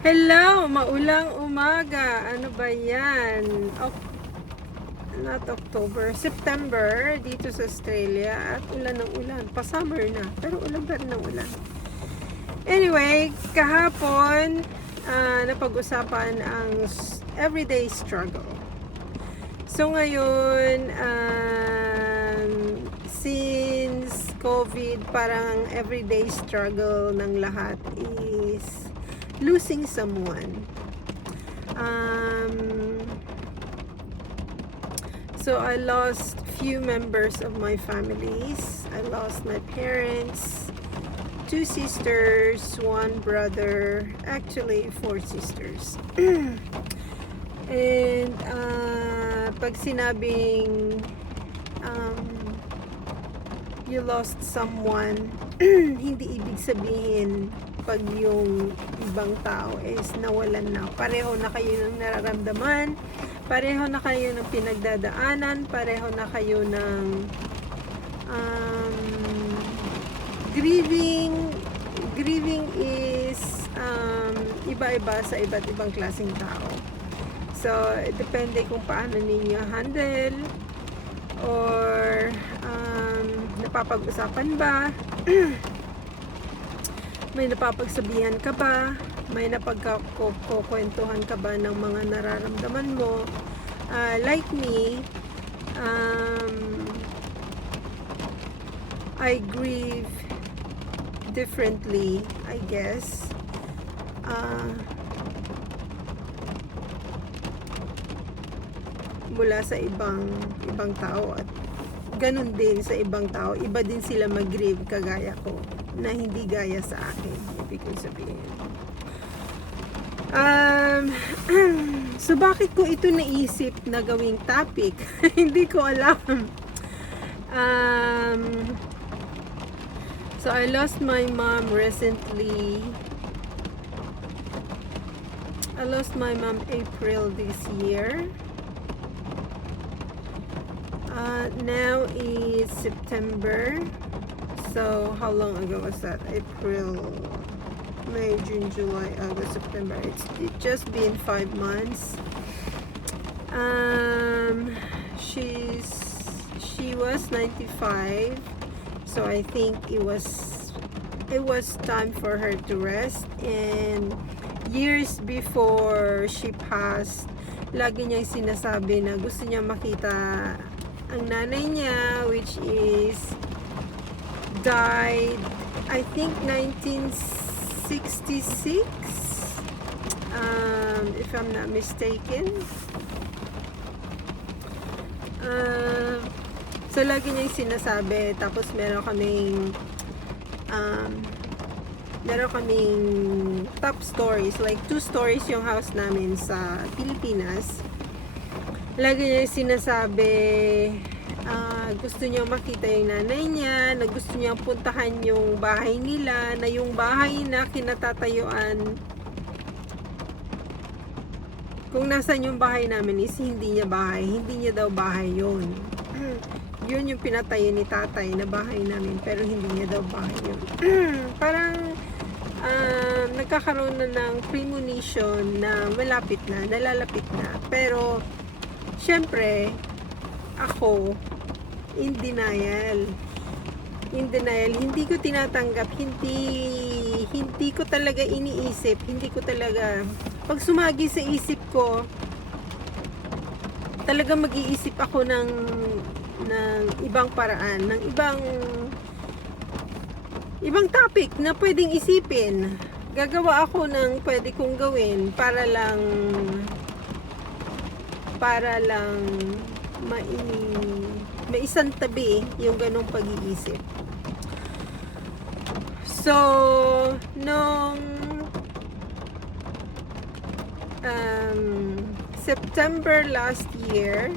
Hello, maulang umaga. Ano ba yan? Not October, September dito sa Australia at ulan ng ulan. Pa-summer na, pero ulan pa rin ng ulan. Anyway, kahapon napag-usapan ang everyday struggle. So ngayon, since COVID, parang everyday struggle ng lahat is losing someone. So I lost few members of my families. I lost my parents, 2 sisters, 1 brother, actually 4 sisters. And pag sinabing you lost someone, hindi ibig sabihin pag yung ibang tao is nawalan na. Pareho na kayo ng nararamdaman, pareho na kayo ng pinagdadaanan, pareho na kayo ng grieving. Grieving is iba-iba sa iba't ibang klaseng tao. So, depende kung paano ninyo handle or napapag-usapan ba? May napapagsabihan ka ba? May napagkukwentuhan ka ba ng mga nararamdaman mo? Like me, I grieve differently, I guess. Mula sa ibang tao, at ganun din sa ibang tao, iba din sila mag-grieve kagaya ko, na hindi gaya sa akin, ibig ko sabihin. So bakit ko ito naisip na gawing topic? Hindi ko alam. So I lost my mom recently. I lost my mom April this year. Now is September. So how long ago was that? April, May, June, July, August, September. It's just been 5 months. She was 95, so I think it was time for her to rest. And years before she passed, lagi niyang sinasabi na gusto niya makita ang nanay niya, which is died, I think 1966, if I'm not mistaken. So lagi niya yung sinasabi. Tapos meron kaming top stories, like 2 stories yung house namin sa Pilipinas. Lagi niya yung sinasabi, gusto niya makita yung nanay niya, na gusto niya puntahan yung bahay nila, na yung bahay na kinatatayuan, kung nasan yung bahay namin is hindi niya bahay, hindi niya daw bahay yun. Yun yung pinatayo ni tatay na bahay namin, pero hindi niya daw bahay yun. Parang nagkakaroon na ng premonition na malapit na, nalalapit na. Pero syempre ako in denial, hindi ko tinatanggap, hindi ko talaga iniisip, hindi ko talaga, pag sumagi sa isip ko, talaga mag-iisip ako ng ibang paraan, ng ibang topic na pwedeng isipin. Gagawa ako ng pwede kong gawin para lang maisang tabi yung ganong pag-iisip. So nung September last year,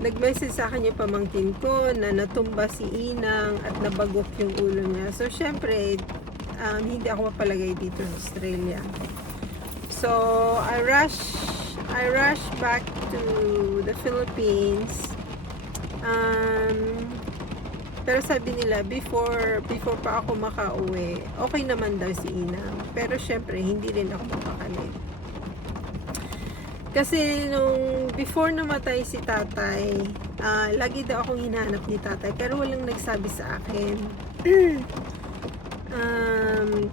nag-message sa akin yung pamangkin ko na natumba si Inang at nabagok yung ulo niya. So syempre, hindi ako mapalagay dito sa Australia. So I rushed back to the Philippines. Pero sabi nila, before pa ako makauwi, okay naman daw si Inang. Pero syempre, hindi rin ako mapakali. Kasi nung before namatay si tatay, lagi daw akong hinahanap ni tatay. Pero walang nagsabi sa akin.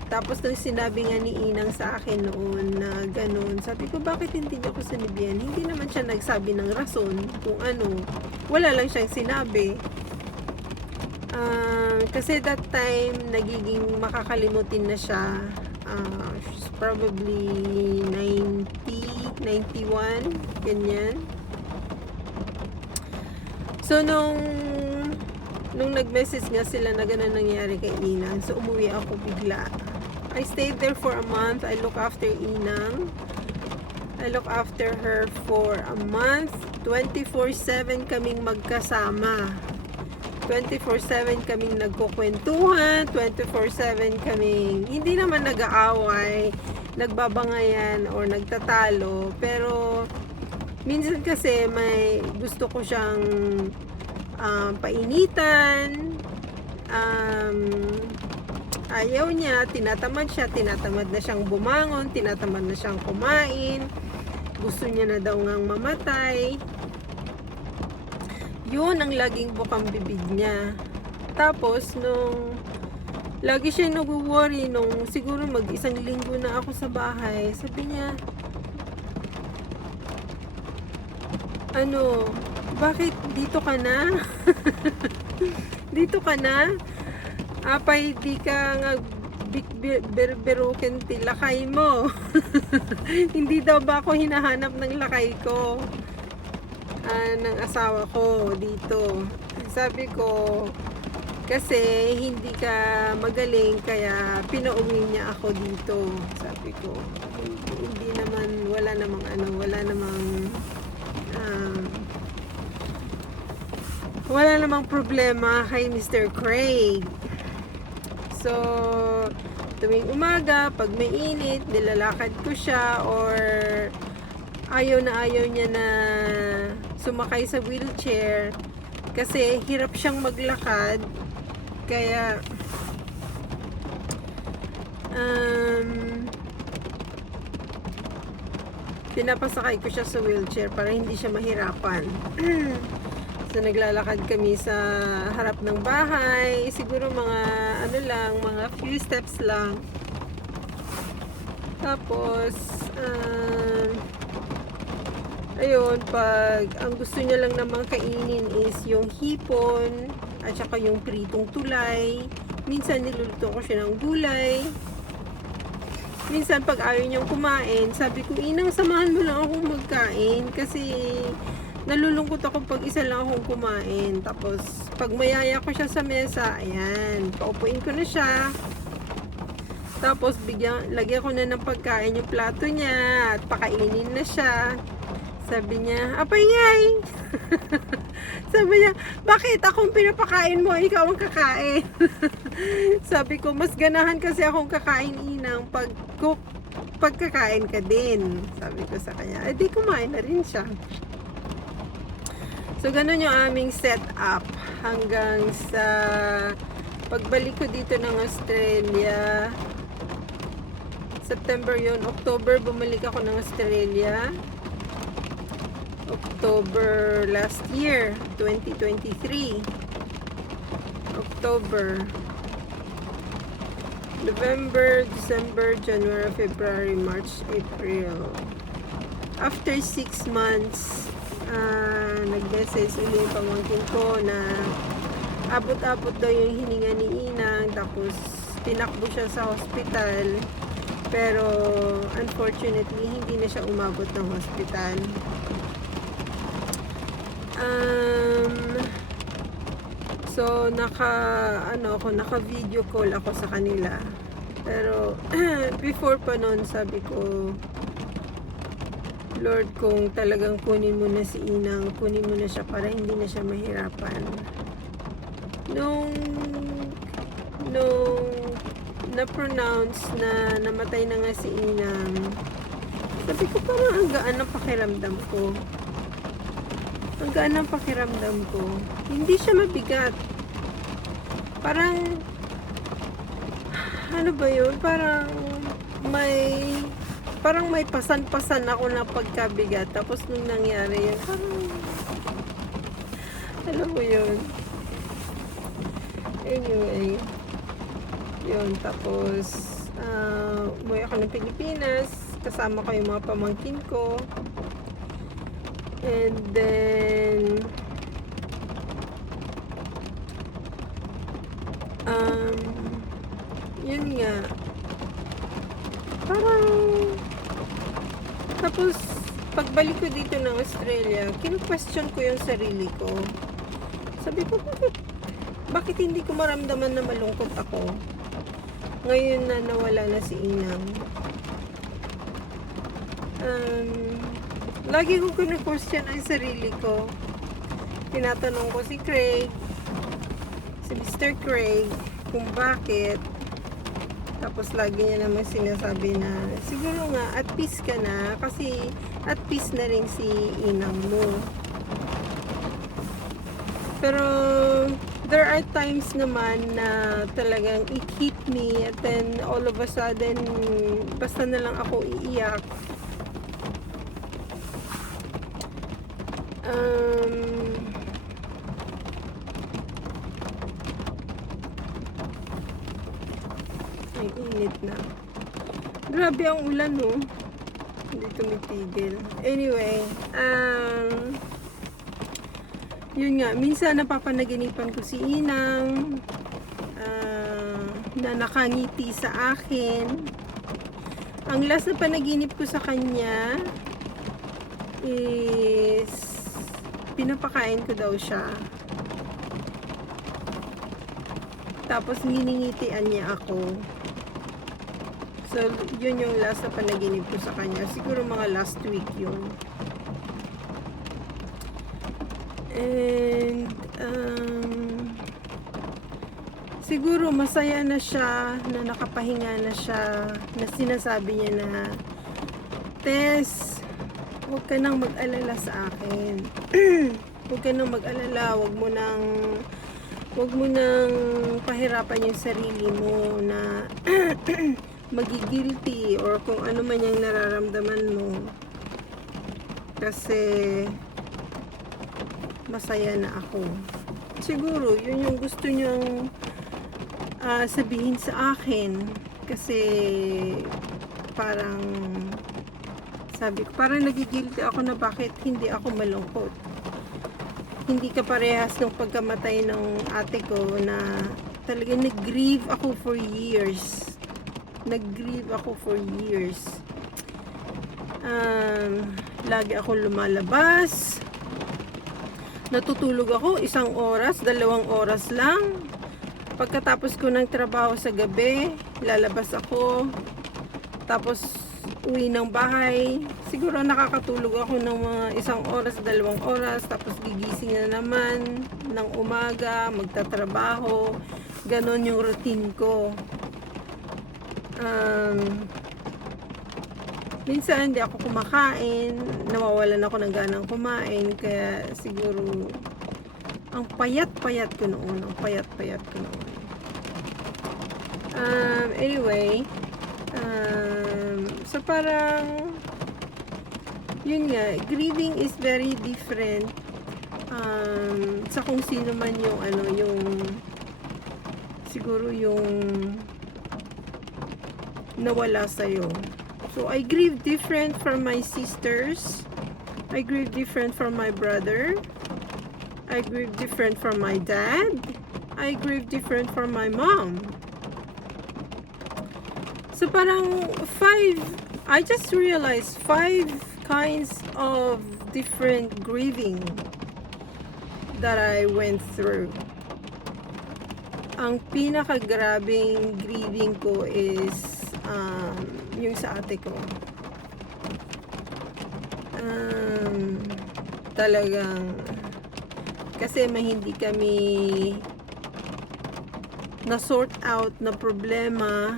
Tapos nung sinabi nga ni Inang sa akin noon na ganun, sabi ko, bakit hindi niya ako sinabihan? Hindi naman siya nagsabi ng rason kung ano. Wala lang siyang sinabi. Kasi that time, nagiging makakalimutin na siya. She's probably 90, 91, ganyan. So, nung nag-message nga sila na gano'n nangyari kay Inang, so umuwi ako bigla. I stayed there for a month. I look after Inang. I look after her for a month. 24/7 kaming magkasama. 24/7 kaming nagkukwentuhan, 24/7 kaming hindi naman nag-aaway, nagbabangayan or nagtatalo, pero minsan kasi may gusto ko siyang painitan, ayaw niya, tinatamad na siyang bumangon, tinatamad na siyang kumain, gusto niya na daw ngang mamatay. Yun ang laging bukang bibig niya. Tapos, lagi siya nag-worry nung siguro mag-isang linggo na ako sa bahay. Sabi niya, bakit dito ka na? Dito ka na? Apay, di ka nga berberukin ti lakay mo. Hindi daw ba ako hinahanap ng lakay ko? Ng asawa ko dito. Sabi ko, kasi hindi ka magaling kaya pinauwi niya ako dito. Sabi ko, hindi naman, wala namang problema kay Mr. Craig. So, tuwing umaga, pag may init, nilalakad ko siya or ayaw niya na sumakay sa wheelchair kasi hirap siyang maglakad, kaya pinapasakay ko siya sa wheelchair para hindi siya mahirapan. So naglalakad kami sa harap ng bahay, siguro mga few steps lang. Tapos ayun, pag ang gusto niya lang naman kainin is yung hipon at saka yung pritong tulay. Minsan niluluto ko siya ng gulay. Minsan pag ayaw niyang kumain, sabi ko, Inang, samahan mo lang akong magkain kasi nalulungkot ako pag isa lang akong kumain. Tapos pag mayaya ko siya sa mesa, ayan, paupuin ko na siya. Tapos lagyan ko na ng pagkain yung plato niya at pakainin na siya. Sabi niya, apay ngay! Sabi niya, bakit akong pinapakain mo, ikaw ang kakain? Sabi ko, mas ganahan kasi akong kakain, Inang, pagkakain ka din. Sabi ko sa kanya, di kumain na rin siya. So, ganun yung aming setup hanggang sa pagbalik ko dito ng Australia. September yun, October, bumalik ako ng Australia. October last year, 2023. October, November, December, January, February, March, April. After 6 months, nag-message ulit yung pamangkin ko na abot-abot daw yung hininga ni Inang, tapos tinakbo siya sa hospital, pero unfortunately hindi na siya umabot ng hospital. So naka video call ako sa kanila, pero before pa noon sabi ko, Lord, kung talagang kunin mo na si Inang, kunin mo na siya para hindi na siya mahirapan. Nung na-pronounce na namatay na nga si Inang, sabi ko, parang ang gaan ng pakiramdam ko. Ang gaan ng pakiramdam ko. Hindi siya mabigat. Parang, ano ba yun? May, parang may pasan-pasan ako na pagkabigat. Tapos nung nangyari yun, parang, alam mo yun. Anyway, yun. Tapos, umuwi ako ng Pilipinas. Kasama ko yung mga pamangkin ko. And then, yun nga. Parang, tapos, pagbalik ko dito ng Australia, kinu-question ko yung sarili ko. Sabi ko, bakit hindi ko maramdaman na malungkot ako? Ngayon na nawala na si Inang. Lagi ko kinu-question ang sarili ko. Tinatanong ko si Craig, si Mr. Craig, kung bakit. Tapos lagi niya naman sinasabi na, siguro nga, at peace ka na, kasi at peace na rin si Inang mo. Pero, there are times naman na talagang it hit me, at then all of a sudden, basta na lang ako iiyak. Ay, init na. Grabe ang ulan, no? Hindi tumitigil. Anyway, yun nga, minsan napapanaginipan ko si Inang na nakangiti sa akin. Ang last na panaginip ko sa kanya is pinapakain ko daw siya. Tapos niningitian niya ako. So, yun yung last na panaginip ko sa kanya. Siguro mga last week yun. And, siguro masaya na siya, na nakapahinga na siya, na sinasabi niya na, Tess, huwag ka nang mag-alala sa akin. Huwag ka nang mag-alala, huwag mo nang pahirapan yung sarili mo na magigilty or kung ano man yung nararamdaman mo, kasi masaya na ako. Siguro yun yung gusto niyang sabihin sa akin, kasi parang sabi ko, parang nagigilty ako na bakit hindi ako malungkot. Hindi ka parehas ng pagkamatay ng ate ko na talagang nag-grieve ako for years. Lagi ako lumalabas. Natutulog ako 1 oras, 2 oras lang. Pagkatapos ko ng trabaho sa gabi, lalabas ako. Tapos uwi ng bahay, siguro nakakatulog ako ng mga 1 oras, 2 oras, tapos gigising na naman ng umaga, magtatrabaho. Ganon yung routine ko. Minsan hindi ako kumakain, nawawalan ako ng ganang kumain, kaya siguro ang payat-payat ko noon. Anyway, so parang yun nga, grieving is very different sa kung sino man yung siguro yung nawala sa'yo. So I grieve different from my sisters, I grieve different from my brother, I grieve different from my dad, I grieve different from my mom. So parang I just realized 5 kinds of different grieving that I went through. Ang pinakagrabing grieving ko is yung sa ate ko. Talagang kasi hindi kami na-sort out na problema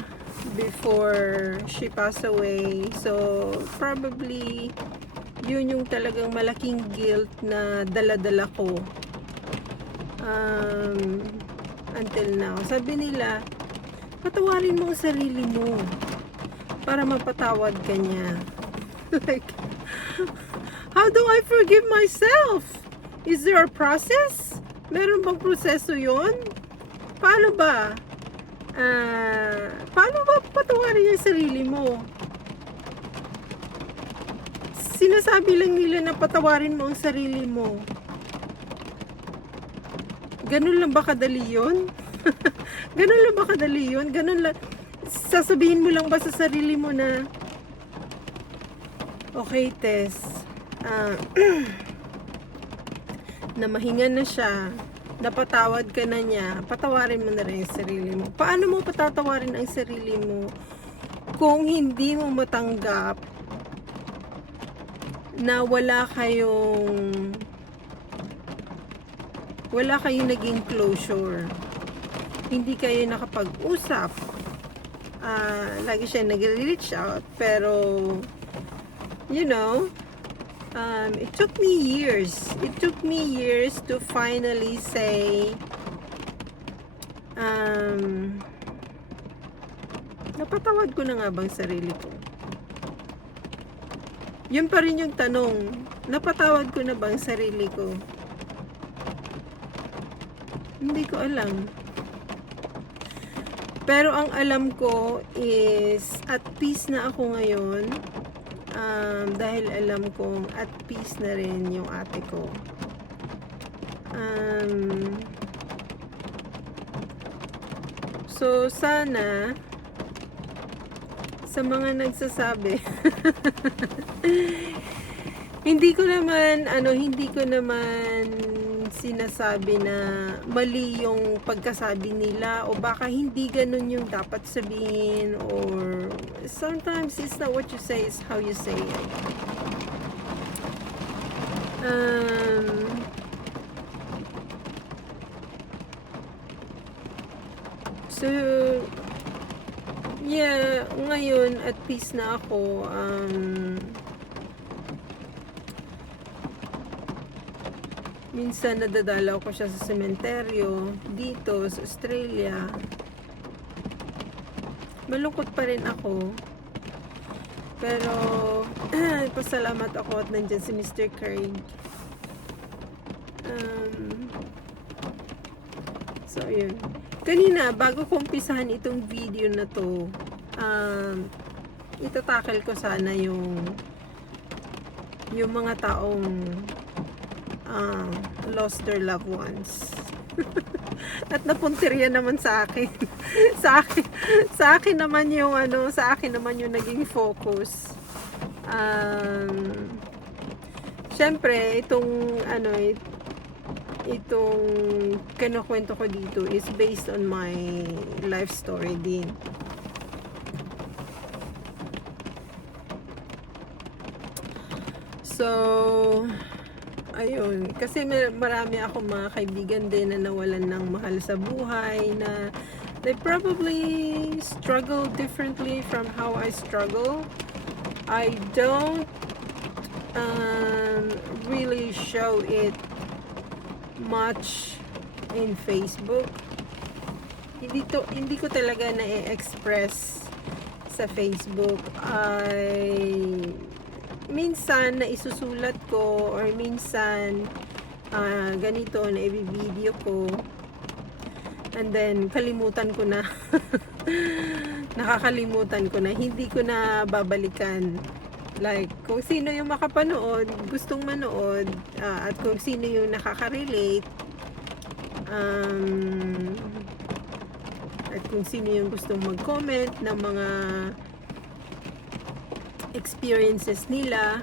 before she passed away. So, probably, yun yung talagang malaking guilt na dala-dala ko. until now. Sabi nila, patawarin mo ang sarili mo para mapatawad ka niya. Like, how do I forgive myself? Is there a process? Meron bang proseso yon? Paano ba? Paano ba patawarin yung sarili mo? Sinasabi lang nila na patawarin mo ang sarili mo. Ganun lang ba kadali yun? Ganun lang ba kadali yun? Ganun lang, sasabihin mo lang ba sa sarili mo na, okay, Tess, na mahinga na siya, napatawad ka na niya, patawarin mo na rin yung sarili mo. Paano mo patatawarin ang sarili mo kung hindi mo matanggap na wala kayong naging closure, hindi kayo nakapag-usap, lagi siya nag-reach out, pero you know, it took me years to finally say, napatawad ko na nga bang sarili ko? Yun pa rin yung tanong, napatawad ko na bang sarili ko? Hindi ko alam. Pero ang alam ko is at peace na ako ngayon, dahil alam kong at peace na rin yung ate ko. So sana sa mga nagsasabi hindi ko naman sinasabi na mali yung pagkasabi nila, o baka hindi ganun yung dapat sabihin, or sometimes it's not what you say, it's how you say it. So yeah, ngayon at peace na ako. Minsan nadadalaw ko siya sa sementeryo dito sa Australia. Malungkot pa rin ako, pero pasalamat ako at nandyan si Mr. Craig. So yun, kanina bago ko umpisahan itong video na to, itatakal ko sana yung mga taong lost their loved ones. At napuntirya naman sa akin. sa akin naman yung naging focus. Syempre itong kinukwento ko dito is based on my life story din. So ayun, kasi marami akong mga kaibigan din na nawalan ng mahal sa buhay, na they probably struggle differently from how I struggle. I don't really show it much in Facebook. Hindi ko talaga na-express sa Facebook. Minsan na isusulat ko, or minsan ganito na i-video ko, and then kalimutan ko na. Nakakalimutan ko na, hindi ko na babalikan. Like, kung sino yung makapanood, gustong manood, at kung sino yung nakaka-relate, at kung sino yung gustong mag-comment ng mga experiences nila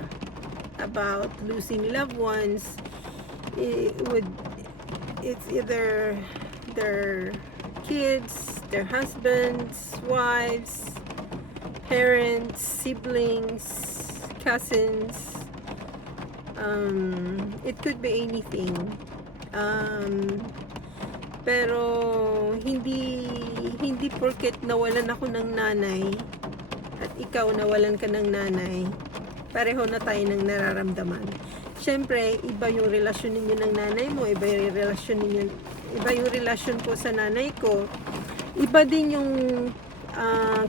about losing loved ones, it's either their kids, their husbands, wives, parents, siblings, cousins, it could be anything, pero hindi porket nawalan ako ng nanay at ikaw nawalan ka ng nanay, pareho na tayo ng nararamdaman. Syempre, iba yung relasyon ninyo ng nanay mo, iba yung relasyon ninyo iba yung relasyon ko sa nanay ko, iba din yung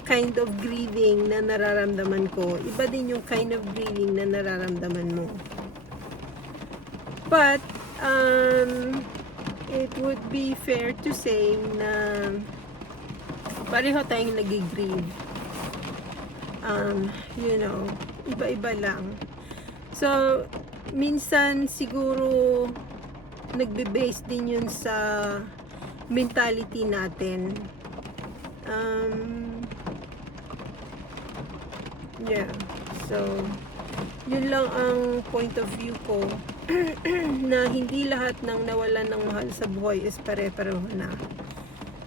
kind of grieving na nararamdaman ko, iba din yung kind of grieving na nararamdaman mo. But it would be fair to say na pareho tayong nag-grieve. You know, iba-iba lang. So, minsan siguro nagbe-base din yun sa mentality natin. Yeah. So, yun lang ang point of view ko na hindi lahat ng nawalan ng mahal sa buhay is pare-pareho na.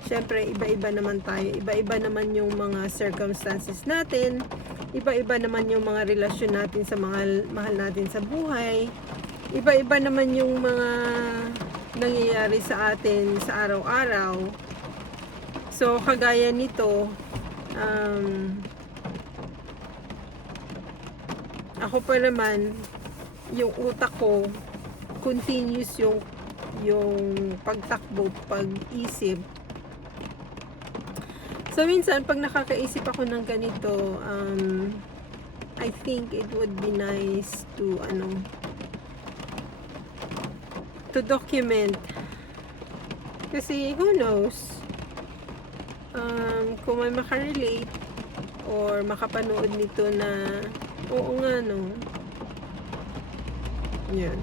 Siyempre, iba-iba naman tayo. Iba-iba naman yung mga circumstances natin. Iba-iba naman yung mga relasyon natin sa mahal natin sa buhay. Iba-iba naman yung mga nangyayari sa atin sa araw-araw. So, kagaya nito, ako pa naman, yung utak ko, continuous yung pagtakbo, pag-isip. So, minsan, pag nakakaisip ako ng ganito, I think it would be nice to, to document. Kasi, who knows, kung may makarelate, or makapanood nito na, oo nga, no. Yan.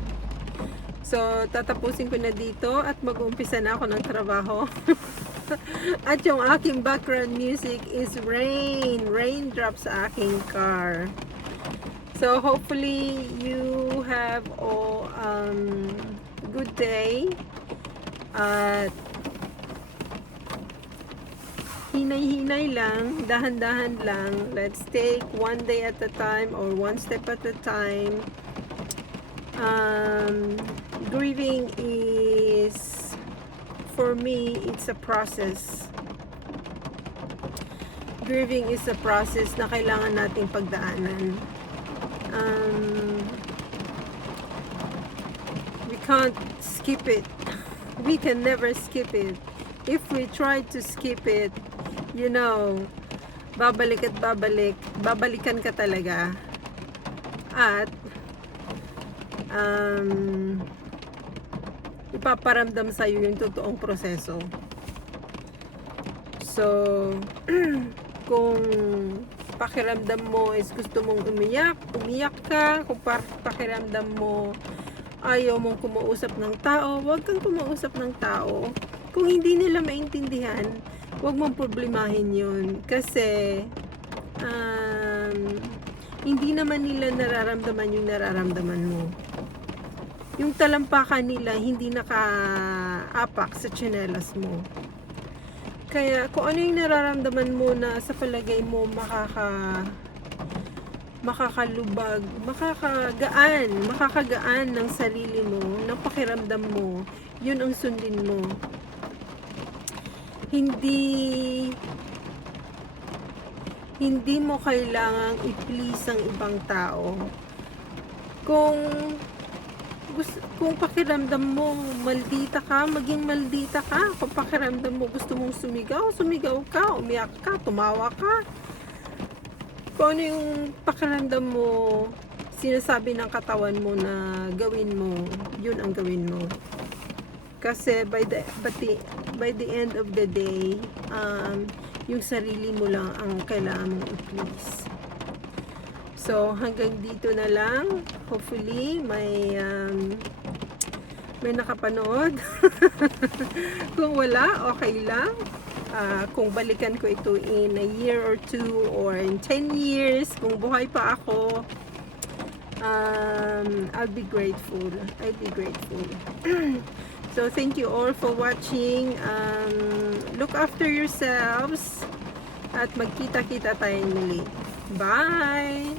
So, tatapusin ko na dito at mag-uumpisa na ako ng trabaho. At yung aking background music is raindrops sa aking car. So hopefully you have all good day. At hinay-hinay lang, dahan-dahan lang. Let's take one day at a time or one step at a time. Grieving is, for me, it's a process. Grieving is a process na kailangan nating pagdaanan. We can't skip it. We can never skip it. If we try to skip it, you know, babalik at babalik, babalikan ka talaga. At ipaparamdam sa'yo yung totoong proseso. So, kung pakiramdam mo is gusto mong umiyak ka. Kung pakiramdam mo ayaw mong kumausap ng tao, huwag kang kumausap ng tao. Kung hindi nila maintindihan, huwag mong problemahin yun. Kasi, hindi naman nila nararamdaman yung nararamdaman mo. Yung talampakan nila hindi nakaapak sa tsinelas mo. Kaya kung ano yung nararamdaman mo na sa palagay mo makakalubag, makakagaan ng sarili mo, ng pakiramdam mo, yun ang sundin mo. Hindi mo kailangang i-please ang ibang tao. Kung pakiramdam mo maldita ka, maging maldita ka. Kung pakiramdam mo gusto mong sumigaw ka, umiyak ka, tumawa ka. Kung ano yung pakiramdam mo, sinasabi ng katawan mo na gawin mo, yun ang gawin mo. Kasi by the end of the day, yung sarili mo lang ang kailangan mong i-please. So, hanggang dito na lang. Hopefully, may nakapanood. Kung wala, okay lang. Kung balikan ko ito in a year or two or in 10 years, kung buhay pa ako, I'll be grateful. So, thank you all for watching. Look after yourselves at magkita-kita tayo muli. Bye!